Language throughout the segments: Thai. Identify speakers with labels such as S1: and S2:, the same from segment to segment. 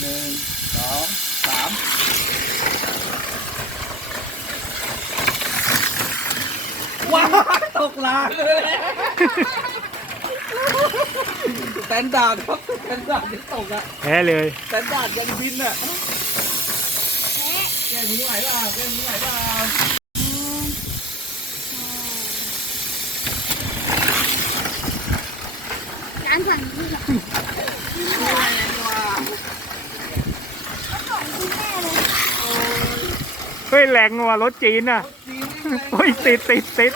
S1: หนึ่งสองสามว้าวตกลางสแตนดาร์ดครับสแตนดาร์ดยังตกอะ
S2: แพ้เลย
S1: สแตนดาร์ดยังบินอะแกมือไหวเปล่าแกมือไหวเปล่า
S3: ร้านฝั่งนี้เหรอของคุณแม่ เลย
S2: เฮ้ยแรงว่ะรถจีนอะ
S1: จีนนี่แรง
S2: เฮ้ยติดติดติด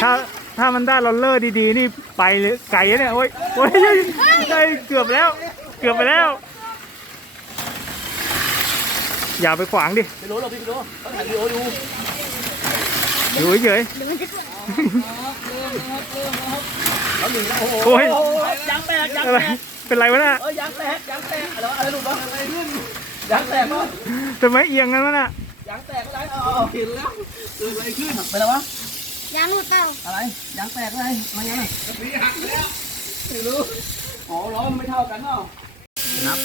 S2: ถ้าถ้ามันได้โรลเลอร์ดีๆ นี่ไปเลยไกลแล้วเนี่ยโอ้ยโอ้ยได้เกือบแล้ว เกือบไปแล้ว อย่าไปขวางดิ
S1: ไม่รู้หรอกพี่ไม่รู้ต้องถ่ายวีดีโอดู
S2: อยู่ เฉย
S3: เดี๋ยวมันจะเกิด
S1: แล้วหนึ่งแล้วโอ้โห
S2: โอ้ย
S1: ยางแตกยาง
S2: อะไร
S1: แตก
S2: เป็นไรวะน่ะ
S1: เอ้ยยางแตกยางแตกอะไรวะอะไรหลุดวะอะไรขึ้นยางแตกวะ
S2: ทำไมเอียงงั้นวะน่ะ
S1: ยางแตกอะไรเออเห็นแล้วเกิดอะไรขึ้นเป็นอะไรวะ
S3: ยางหลุดเปล่า
S1: อะไรยางแตกอะไรมายังไงไม่รู้อ๋อล้อมันไม่เท่ากันเปล่านับ